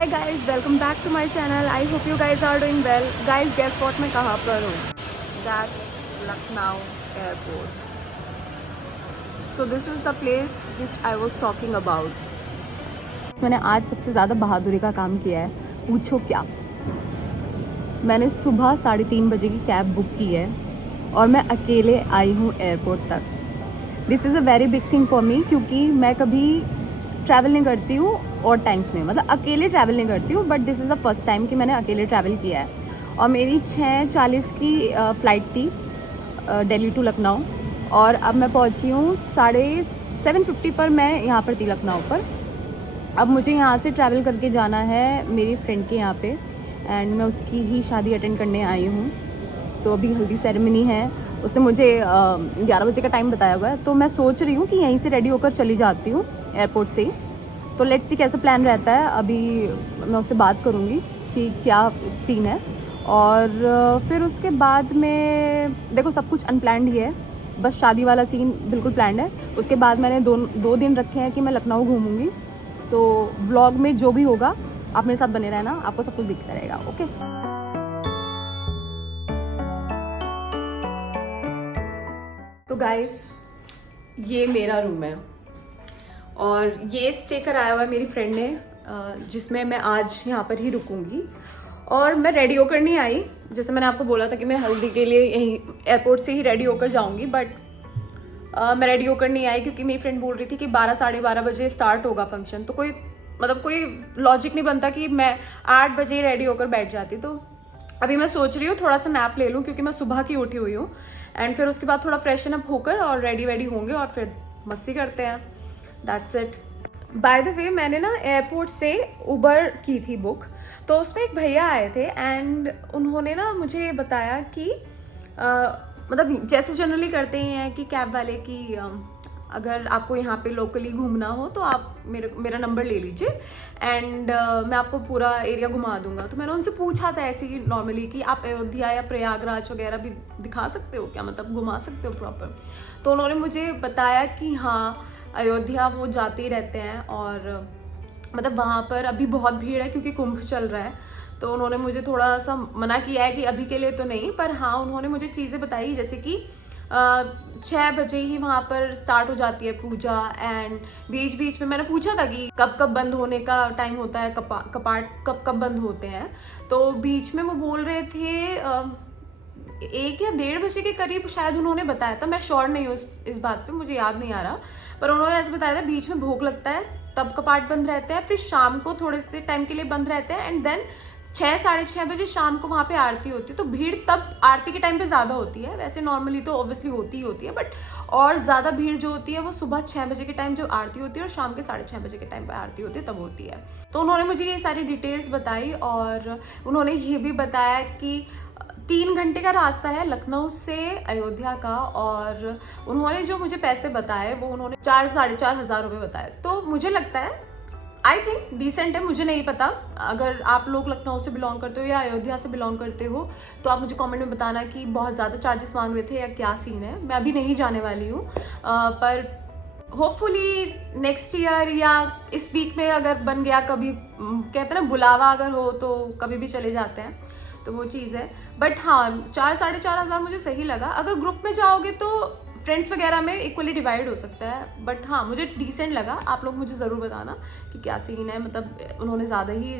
Hi guys, welcome back to my channel. I hope you guys are doing well. Guys, guess what मैं कहाँ पर हूँ? That's Lucknow Airport. So this is the place which I was talking about. मैंने आज सबसे ज़्यादा बहादुरी का काम किया है. पूछो क्या? मैंने सुबह 3:30 बजे की कैब बुक की है और मैं अकेले आई हूँ एयरपोर्ट तक. This is a very big thing for me क्योंकि मैं कभी ट्रैवल नहीं करती हूँ और टाइम्स में, मतलब अकेले ट्रैवल नहीं करती हूँ, but this is the first time कि मैंने अकेले ट्रैवल किया है. और मेरी 6:40 की फ़्लाइट थी दिल्ली टू लखनऊ और अब मैं पहुँची हूँ 7:50 पर. मैं यहाँ पर थी लखनऊ पर. अब मुझे यहाँ से ट्रैवल करके जाना है मेरी फ्रेंड के यहाँ पे एंड मैं उसकी ही शादी अटेंड करने आई हूँ. तो अभी हल्दी सेरेमनी है. उसने मुझे 11 बजे का टाइम बताया हुआ है, तो मैं सोच रही हूँ कि यहीं से रेडी होकर चली जाती हूँ एयरपोर्ट से ही. तो लेट्स सी कैसा प्लान रहता है. अभी मैं उससे बात करूँगी कि क्या सीन है और फिर उसके बाद में देखो सब कुछ अनप्लैंड ही है, बस शादी वाला सीन बिल्कुल प्लान्ड है. उसके बाद मैंने दो दिन रखे हैं कि मैं लखनऊ घूमूंगी. तो व्लॉग में जो भी होगा आप मेरे साथ बने रहना, आपको सब कुछ दिखता रहेगा. ओके तो गाइस ये मेरा रूम है और ये स्टे कराया हुआ है मेरी फ्रेंड ने, जिसमें मैं आज यहाँ पर ही रुकूंगी. और मैं रेडी होकर नहीं आई, जैसे मैंने आपको बोला था कि मैं हल्दी के लिए यहीं एयरपोर्ट से ही रेडी होकर जाऊंगी, बट मैं रेडी होकर नहीं आई क्योंकि मेरी फ्रेंड बोल रही थी कि 12-12:30 बजे स्टार्ट होगा फंक्शन. तो कोई लॉजिक नहीं बनता कि मैं 8 बजे रेडी होकर बैठ जाती. तो अभी मैं सोच रही हूँ थोड़ा सा नैप ले लूँ क्योंकि मैं सुबह की उठी हुई हूँ एंड फिर उसके बाद थोड़ा फ्रेशन अप होकर और रेडी होंगे और फिर मस्ती करते हैं. That's it. By the way मैंने ना एयरपोर्ट से उबर की थी बुक, तो उसमें एक भैया आए थे एंड उन्होंने ना मुझे बताया कि मतलब जैसे जनरली करते ही हैं कि कैब वाले की अगर आपको यहाँ पे लोकली घूमना हो तो आप मेरा नंबर ले लीजिए एंड मैं आपको पूरा एरिया घुमा दूंगा. तो मैंने उनसे पूछा था ऐसे ही नॉर्मली कि आप अयोध्या या प्रयागराज वगैरह भी दिखा सकते हो क्या, मतलब घुमा सकते हो प्रॉपर. तो उन्होंने मुझे बताया कि हाँ अयोध्या वो जाते ही रहते हैं और मतलब वहाँ पर अभी बहुत भीड़ है क्योंकि कुंभ चल रहा है. तो उन्होंने मुझे थोड़ा सा मना किया है कि अभी के लिए तो नहीं, पर हाँ उन्होंने मुझे चीज़ें बताई जैसे कि 6 बजे ही वहाँ पर स्टार्ट हो जाती है पूजा एंड बीच में मैंने पूछा था कि कब कब बंद होने का टाइम होता है, कपाट कब बंद होते हैं. तो बीच में वो बोल रहे थे 1 या 1:30 बजे के करीब शायद उन्होंने बताया था. मैं श्योर नहीं हूँ इस बात पे, मुझे याद नहीं आ रहा, पर उन्होंने ऐसे बताया था बीच में भोग लगता है तब कपाट बंद रहते हैं, फिर शाम को थोड़े से टाइम के लिए बंद रहते हैं एंड देन 6-6:30 बजे शाम को वहाँ पे आरती होती है. तो भीड़ तब आरती के टाइम पे ज़्यादा होती है. वैसे नॉर्मली तो ऑब्वियसली होती ही होती है, बट और ज़्यादा भीड़ जो होती है वो सुबह 6 बजे के टाइम जब आरती होती है और शाम के 6:30 बजे के टाइम पे आरती होती है तब होती है. तो उन्होंने मुझे ये सारी डिटेल्स बताई और उन्होंने ये भी बताया कि 3 घंटे का रास्ता है लखनऊ से अयोध्या का और उन्होंने जो मुझे पैसे बताए वो उन्होंने 4-4.5 हज़ार रुपये बताए. तो मुझे लगता है आई थिंक डिसेंट है. मुझे नहीं पता, अगर आप लोग लखनऊ से बिलोंग करते हो या अयोध्या से बिलोंग करते हो तो आप मुझे कमेंट में बताना कि बहुत ज़्यादा चार्जेस मांग रहे थे या क्या सीन है. मैं अभी नहीं जाने वाली हूँ, पर होपफुली नेक्स्ट ईयर या इस वीक में अगर बन गया, कभी कहते हैं ना बुलावा अगर हो तो कभी भी चले जाते हैं, तो वो चीज़ है. बट हाँ 4-4.5 हज़ार मुझे सही लगा. अगर ग्रुप में जाओगे तो फ्रेंड्स वगैरह में इक्वली डिवाइड हो सकता है, बट हाँ मुझे डिसेंट लगा. आप लोग मुझे ज़रूर बताना कि क्या सीन है, मतलब उन्होंने ज़्यादा ही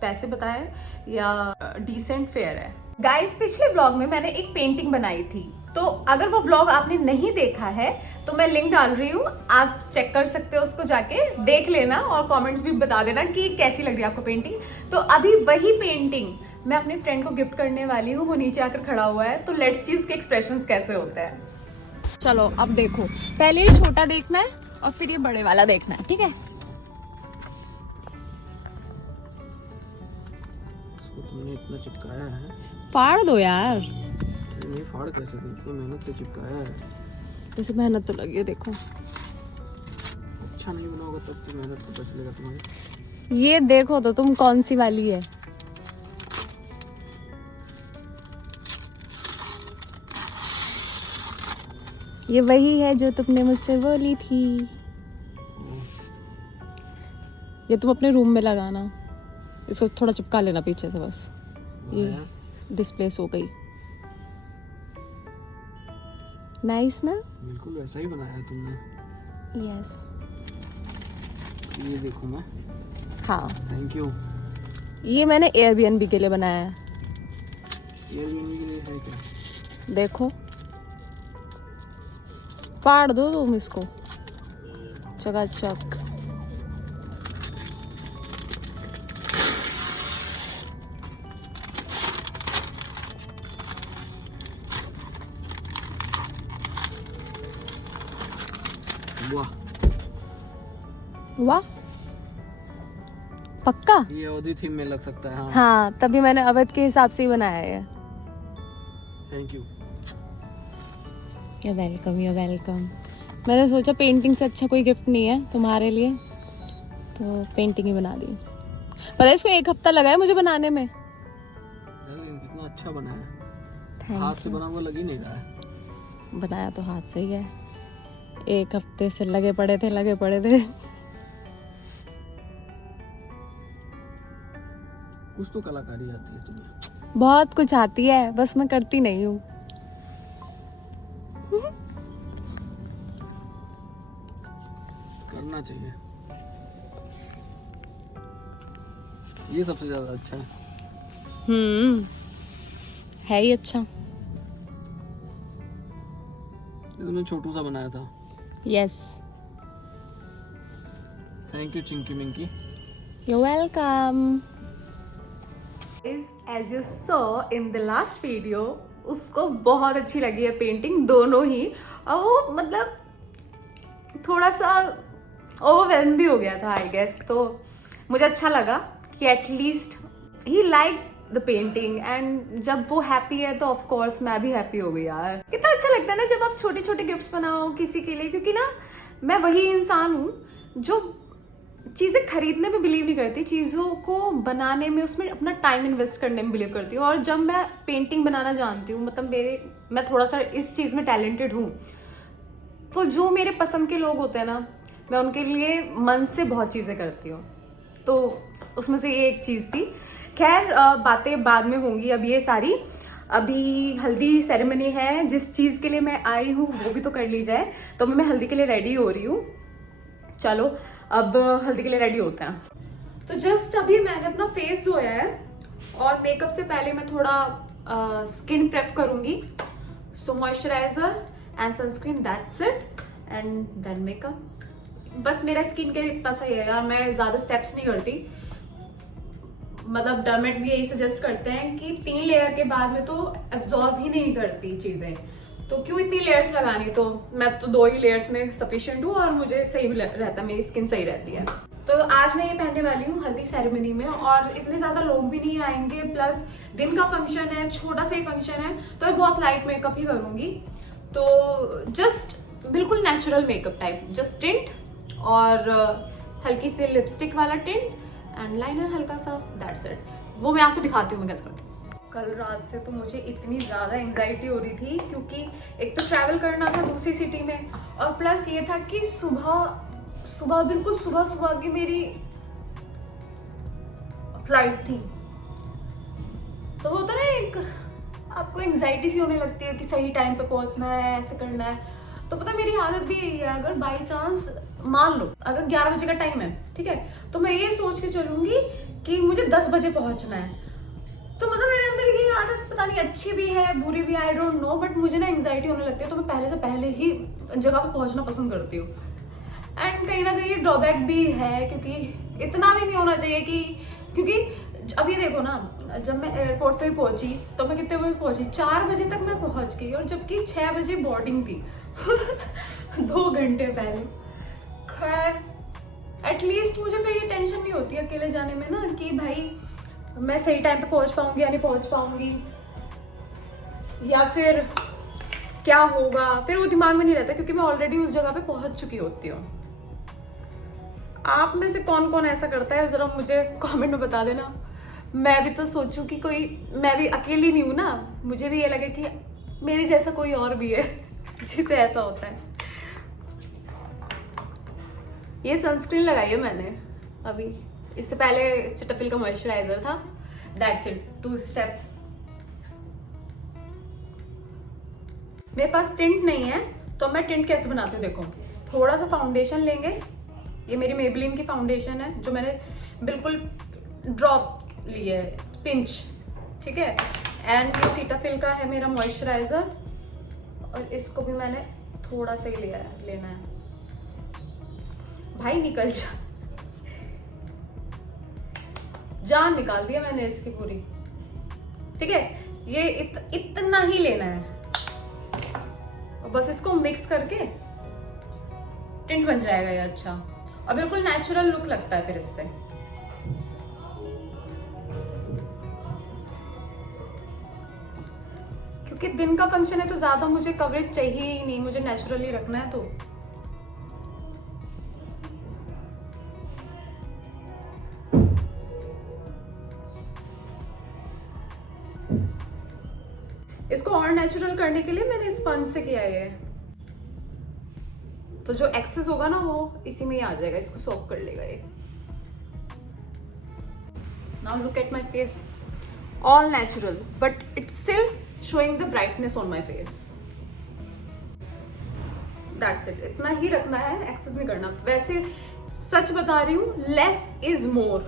पैसे बताए या डिसेंट फेयर है. गाइस पिछले ब्लॉग में मैंने एक पेंटिंग बनाई थी, तो अगर वो ब्लॉग आपने नहीं देखा है तो मैं लिंक डाल रही हूँ, आप चेक कर सकते हो, उसको जाके देख लेना और कमेंट्स भी बता देना कि कैसी लग रही है आपको पेंटिंग. तो अभी वही पेंटिंग मैं अपनी फ्रेंड को गिफ्ट करने वाली हूँ. वो नीचे आकर खड़ा हुआ है, तो लेट्स सी उसके एक्सप्रेशंस कैसे होते हैं. चलो अब देखो, पहले ये छोटा देखना है और फिर ये बड़े वाला देखना है, ठीक है. इसको तुमने इतना चिपकाया है, फाड़ दो यार. ये फाड़ कैसे दी? इतनी मेहनत से चिपकाया है. वैसे मेहनत तो लगी है, देखो. अच्छा नहीं बनाओगे तब तो मेहनत तो बच लेगा तुम्हारी. ये देखो तो तुम कौन सी वाली है. ये वही है जो तुमने मुझसे बोली थी. ये तुम अपने रूम में लगाना. इसको थोड़ा चिपका लेना पीछे से बस, ये डिस्प्लेस हो गई। नाइस ना? बिल्कुल वैसा ही बनाया है तुमने। यस। ये देखो मैं। हाँ, थैंक यू। ये मैंने एयरबीएनबी के लिए बनाया है। एयरबीएनबी के लिए है क्या? देखो, फाड़ दो तुम इसको चकाचक। वाह वाह, पक्का? ये अवधि थीम में लग सकता है। हाँ, हाँ, तभी मैंने अवध के हिसाब से ही बनाया है। Thank you. You welcome, you welcome. मैंने सोचा पेंटिंग से अच्छा कोई गिफ्ट नहीं है तुम्हारे लिए, तो पेंटिंग ही बना दी। पता है इसको 1 हफ्ता लगा है मुझे बनाने में। अरे कितना अच्छा बना है। Thank हाथ से you। बना हुआ लग ही नहीं रहा है। बनाया तो हाथ से ही है। 1 हफ्ते से लगे पड़े थे। कुछ तो कलाकारी आती है तुम्हें। बहुत कुछ आती है, बस मैं करती नहीं हूँ। करना चाहिए। ये सबसे ज्यादा अच्छा है। है ही अच्छा। ये तुमने छोटू सा बनाया था। Yes, thank you Chinki Minki. You welcome. As you saw in the last video, उसको बहुत अच्छी लगी है पेंटिंग, दोनों ही। और वो मतलब थोड़ा सा ओवरवेल्म भी हो गया था आई गेस। तो मुझे अच्छा लगा कि at least he like the painting, and जब वो हैप्पी है तो ऑफ कोर्स मैं भी हैप्पी हो गई। यार कितना अच्छा लगता है ना जब आप छोटे छोटे गिफ्ट्स बनाओ किसी के लिए, क्योंकि ना मैं वही इंसान हूँ जो चीजें खरीदने में बिलीव नहीं करती, चीजों को बनाने में, उसमें अपना टाइम इन्वेस्ट करने में बिलीव करती हूँ। और जब मैं पेंटिंग बनाना जानती हूँ, मतलब मैं थोड़ा सा इस चीज में टैलेंटेड हूँ, तो जो मेरे पसंद के लोग होते हैं ना, मैं उनके लिए मन से बहुत चीजें करती हूँ। तो उसमें से ये एक चीज थी। खैर बातें बाद में होंगी, अब ये सारी अभी हल्दी सेरेमनी है, जिस चीज के लिए मैं आई हूँ वो भी तो कर ली जाए। तो मैं हल्दी के लिए रेडी हो रही हूँ। चलो अब हल्दी के लिए रेडी होते हैं। तो जस्ट अभी मैंने अपना फेस धोया है और मेकअप से पहले मैं थोड़ा स्किन प्रेप करूंगी। So moisturiser and sunscreen, that's it, and then makeup. बस मेरा स्किन केयर इतना सही है यार, मैं ज्यादा स्टेप्स नहीं करती। मतलब डर्मेट भी यही सजेस्ट करते हैं कि 3 लेयर के बाद में तो एब्जॉर्ब ही नहीं करती चीजें, तो क्यों इतनी लेयर्स लगानी। तो मैं तो 2 ही लेयर्स में सफिशिएंट हूँ और मुझे सही भी रहता है, मेरी स्किन सही रहती है। तो आज मैं ये पहनने वाली हूँ हल्दी सेरेमनी में, और इतने ज्यादा लोग भी नहीं आएंगे, प्लस दिन का फंक्शन है, छोटा सा ही फंक्शन है, तो मैं बहुत लाइट मेकअप ही करूंगी। तो जस्ट बिल्कुल natural makeup type, just tint और हल्की सी लिपस्टिक वाला टिंट एंड लाइनर हल्का सा, दैट्स इट। वो मैं आपको दिखाती हूँ मैं कैसे करती हूँ। कल रात से तो मुझे इतनी ज़्यादा एंजाइटी हो रही थी, क्योंकि एक तो ट्रैवल करना था दूसरी सिटी में, और प्लस ये था कि सुबह बिल्कुल सुबह की मेरी फ्लाइट थी। तो वो होता ना एक आपको एंजाइटी सी होने लगती है कि सही टाइम पे पहुंचना है, ऐसे करना है। तो पता मेरी आदत भी यही है, अगर बाई चांस मान लो अगर 11 बजे का टाइम है, ठीक है, तो मैं ये सोच के चलूंगी कि मुझे 10 बजे पहुंचना है। तो मतलब मेरे अंदर ये आदत पता नहीं अच्छी भी है बुरी भी, आई डोंट नो, बट मुझे ना एंजाइटी होने लगती है, तो मैं पहले से पहले ही जगह पर पहुंचना पसंद करती हूँ। एंड कहीं ना कहीं ये ड्रॉबैक भी है, क्योंकि इतना भी नहीं होना चाहिए कि, क्योंकि अब ये देखो ना, जब मैं एयरपोर्ट पे पहुंची तो मैं कितने बजे पहुंची, 4 बजे तक मैं पहुंच गई, और जबकि 6 बजे बोर्डिंग थी 2 घंटे पहले। खैर एटलीस्ट मुझे फिर ये टेंशन नहीं होती अकेले जाने में ना, कि भाई मैं सही टाइम पे पहुंच पाऊंगी या नहीं पहुंच पाऊंगी, या फिर क्या होगा, फिर वो दिमाग में नहीं रहता, क्योंकि मैं ऑलरेडी उस जगह पे पहुंच चुकी होती हूँ। आप में से कौन कौन ऐसा करता है जरा मुझे कमेंट में बता देना। मैं भी तो सोचूं कि कोई, मैं भी अकेली नहीं हूं ना, मुझे भी ये लगे कि मेरे जैसा कोई और भी है जिसे ऐसा होता है। ये सनस्क्रीन लगाई है मैंने अभी, इससे पहले सिटाफिल का मॉइस्चराइजर था, दैट्स इट, 2 स्टेप। मेरे पास टिंट नहीं है तो मैं टिंट कैसे बनाती हूँ, देखो थोड़ा सा फाउंडेशन लेंगे, ये मेरी मेबलिन की फाउंडेशन है जो मैंने बिल्कुल ड्रॉप ली है, पिंच, ठीक है। एंड ये सीटाफिल का है मेरा मॉइस्चराइजर, और इसको भी मैंने थोड़ा सा ही लेना है। भाई निकल जा, जान निकाल दिया मैंने इसकी पूरी, ठीक है। ये इतना ही लेना है और बस इसको मिक्स करके टिंट बन जाएगा ये अच्छा, और बिल्कुल नेचुरल लुक लगता है फिर इससे। क्योंकि दिन का फंक्शन है तो ज्यादा मुझे कवरेज चाहिए ही नहीं, मुझे नेचुरली रखना है। तो इसको और नेचुरल करने के लिए मैंने स्पंज से किया है, तो जो एक्सेस होगा ना वो इसी में ही आ जाएगा, इसको सोक कर लेगा ये। Now look at my face, all natural but it's still showing the brightness on my face. That's it. इतना ही रखना है, एक्सेस नहीं करना। वैसे सच बता रही हूँ, less is more,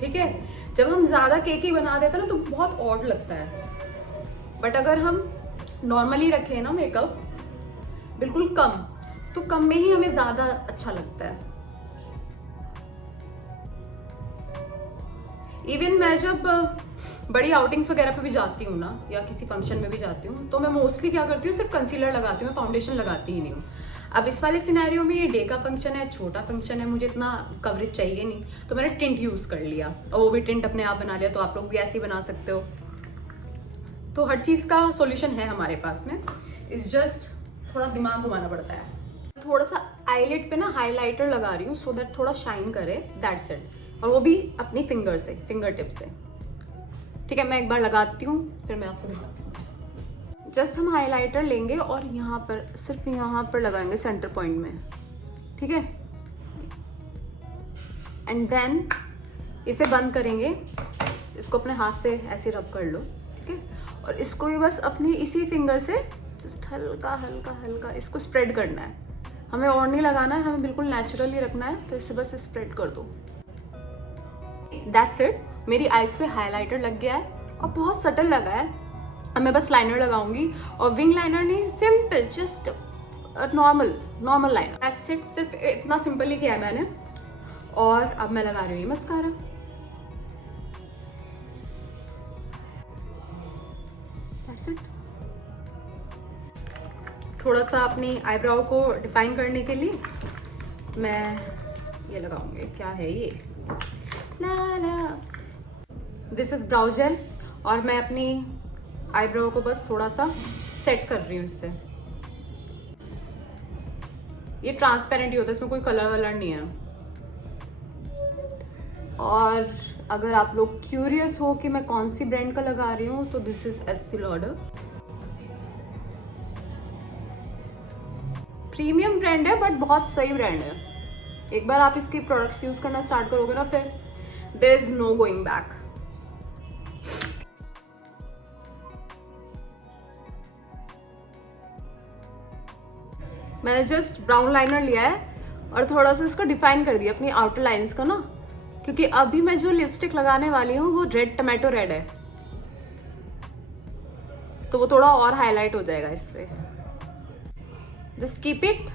ठीक है। जब हम ज्यादा केकी बना देते हैं ना तो बहुत ऑड लगता है, बट अगर हम नॉर्मली रखें ना मेकअप बिल्कुल कम, तो कम में ही हमें ज्यादा अच्छा लगता है। इवन मैं जब बड़ी आउटिंग्स वगैरह पे भी जाती हूँ ना, या किसी फंक्शन में भी जाती हूँ, तो मैं मोस्टली क्या करती हूँ, सिर्फ कंसीलर लगाती हूँ, मैं फाउंडेशन लगाती ही नहीं हूँ। अब इस वाले सिनेरियो में ये डे का फंक्शन है, छोटा फंक्शन है, मुझे इतना कवरेज चाहिए नहीं, तो मैंने टिंट यूज कर लिया, और वो भी टिंट अपने आप बना लिया। तो आप लोग भी ऐसे ही बना सकते हो। तो हर चीज का सॉल्यूशन है हमारे पास में, इट्स जस्ट थोड़ा दिमाग घुमाना पड़ता है। थोड़ा सा आईलिड पे ना हाईलाइटर लगा रही हूँ, सो दैट थोड़ा शाइन करे, दैट्स इट। और वो भी अपनी फिंगर टिप से, ठीक है। मैं एक बार लगाती हूँ फिर मैं आपको दिखाती हूँ। जस्ट हम हाइलाइटर लेंगे और यहाँ पर, सिर्फ यहाँ पर लगाएंगे सेंटर पॉइंट में, ठीक है। एंड देन इसे बंद करेंगे, इसको अपने हाथ से ऐसे रब कर लो, ठीक है। और इसको भी बस अपनी इसी फिंगर से जस्ट हल्का हल्का हल्का इसको स्प्रेड करना है। हमें और नहीं लगाना है, हमें बिल्कुल नेचुरली रखना है, तो इसे बस स्प्रेड कर दो, दैट्स इट। मेरी आईज पे हाइलाइटर लग गया है और बहुत सटल लगा है। अब मैं बस लाइनर लगाऊंगी, और विंग लाइनर नहीं, simple just normal liner, that's it. सिर्फ इतना सिंपल ही किया है मैंने। और अब मैं लगा रही हूँ ये मस्कारा, दैट्स इट। थोड़ा सा अपनी आईब्राउ को डिफाइन करने के लिए मैं ये लगाऊंगी, क्या है ये, दिस इज ब्राउ जेल, और मैं अपनी आईब्रो को बस थोड़ा सा सेट कर रही हूँ इससे। ये ट्रांसपेरेंट ही होता है, इसमें कोई कलर वलर नहीं है। और अगर आप लोग क्यूरियस हो कि मैं कौन सी ब्रांड का लगा रही हूँ, तो this is Estee Lauder, premium brand है बट बहुत सही ब्रांड है। एक बार आप इसके प्रोडक्ट्स यूज करना स्टार्ट करोगे ना, फिर there is no going back. मैंने जस्ट ब्राउन लाइनर लिया है और थोड़ा सा इसको डिफाइन कर दिया अपनी आउटर लाइंस को ना, क्योंकि अभी मैं जो लिपस्टिक लगाने वाली हूँ वो रेड टमाटो रेड है, तो वो थोड़ा और हाईलाइट हो जाएगा इस पे। Just keep it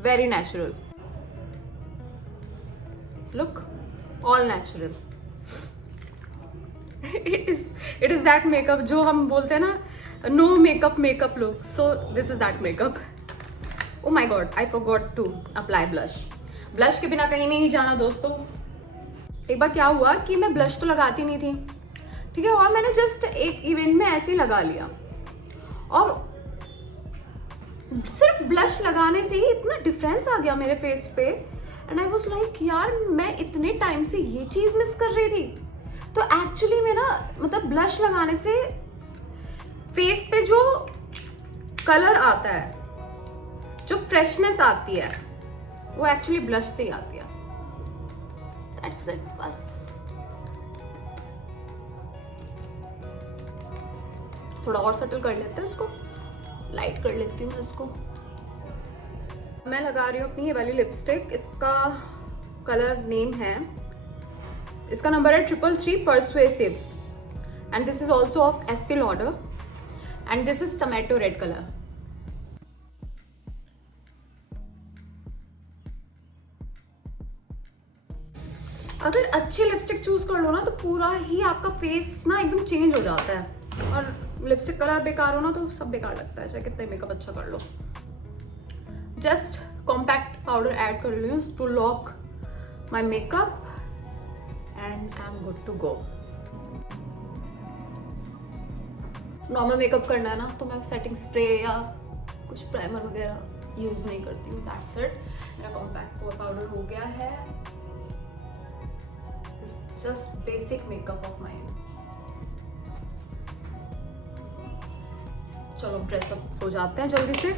very natural look, all natural. It is that makeup जो हम बोलते हैं ना, no makeup look, so this is that makeup. Oh my god, I forgot to apply blush. Blush के बिना कहीं नहीं जाना दोस्तों। एक बार क्या हुआ कि मैं ब्लश तो लगाती नहीं थी, ठीक है, और मैंने जस्ट एक इवेंट में ऐसे ही लगा लिया, और सिर्फ ब्लश लगाने से ही इतना डिफरेंस आ गया मेरे फेस पे। एंड आई वाज लाइक यार, मैं इतने टाइम से ये चीज मिस कर रही थी। तो एक्चुअली में ना, मतलब ब्लश लगाने से फेस पे जो कलर आता है, जो फ्रेशनेस आती है, वो एक्चुअली ब्लश से ही आती है। दैट्स इट बस। थोड़ा और सटल कर लेते हैं इसको, लाइट कर लेती हूँ मैं इसको। मैं लगा रही हूँ अपनी ये वाली लिपस्टिक, इसका कलर नेम है, इसका नंबर है 333 persuasive and this is also of Estee Lauder and this is tomato red colour. अगर अच्छी लिपस्टिक चूज कर लो ना तो पूरा ही आपका फेस ना एकदम चेंज हो जाता है, और लिपस्टिक कलर बेकार हो ना तो सब बेकार लगता है, चाहे कितना मेकअप अच्छा कर लो। जस्ट कॉम्पैक्ट पाउडर ऐड कर रही हूँ to lock my makeup and I am good to go. Normal makeup करना है ना तो मैं सेटिंग स्प्रे या कुछ प्राइमर वगैरह यूज नहीं करती हूँ। दैट्स इट, मेरा कॉम्पैक्ट पाउडर हो गया है। Just basic makeup of mine. चलो ड्रेसअप हो जाते हैं जल्दी से।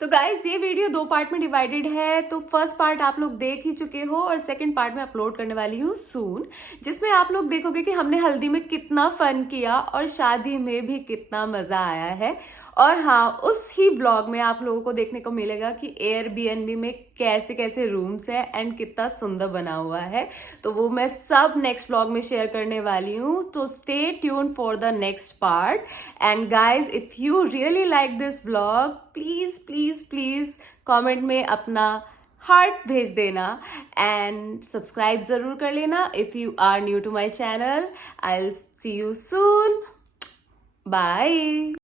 तो गाइज ये वीडियो 2 पार्ट में डिवाइडेड है, तो फर्स्ट पार्ट आप लोग देख ही चुके हो और सेकंड पार्ट में अपलोड करने वाली हूँ सून, जिसमें आप लोग देखोगे कि हमने हल्दी में कितना फन किया और शादी में भी कितना मजा आया है। और हाँ, उस ही व्लॉग में आप लोगों को देखने को मिलेगा कि एयरबीएनबी में कैसे कैसे रूम्स है एंड कितना सुंदर बना हुआ है, तो वो मैं सब नेक्स्ट व्लॉग में शेयर करने वाली हूँ। तो stay tune for the next part and guys if you really like this vlog please please please comment में अपना हार्ट भेज देना एंड सब्सक्राइब जरूर कर लेना if you are new to my channel. I will see you soon, bye.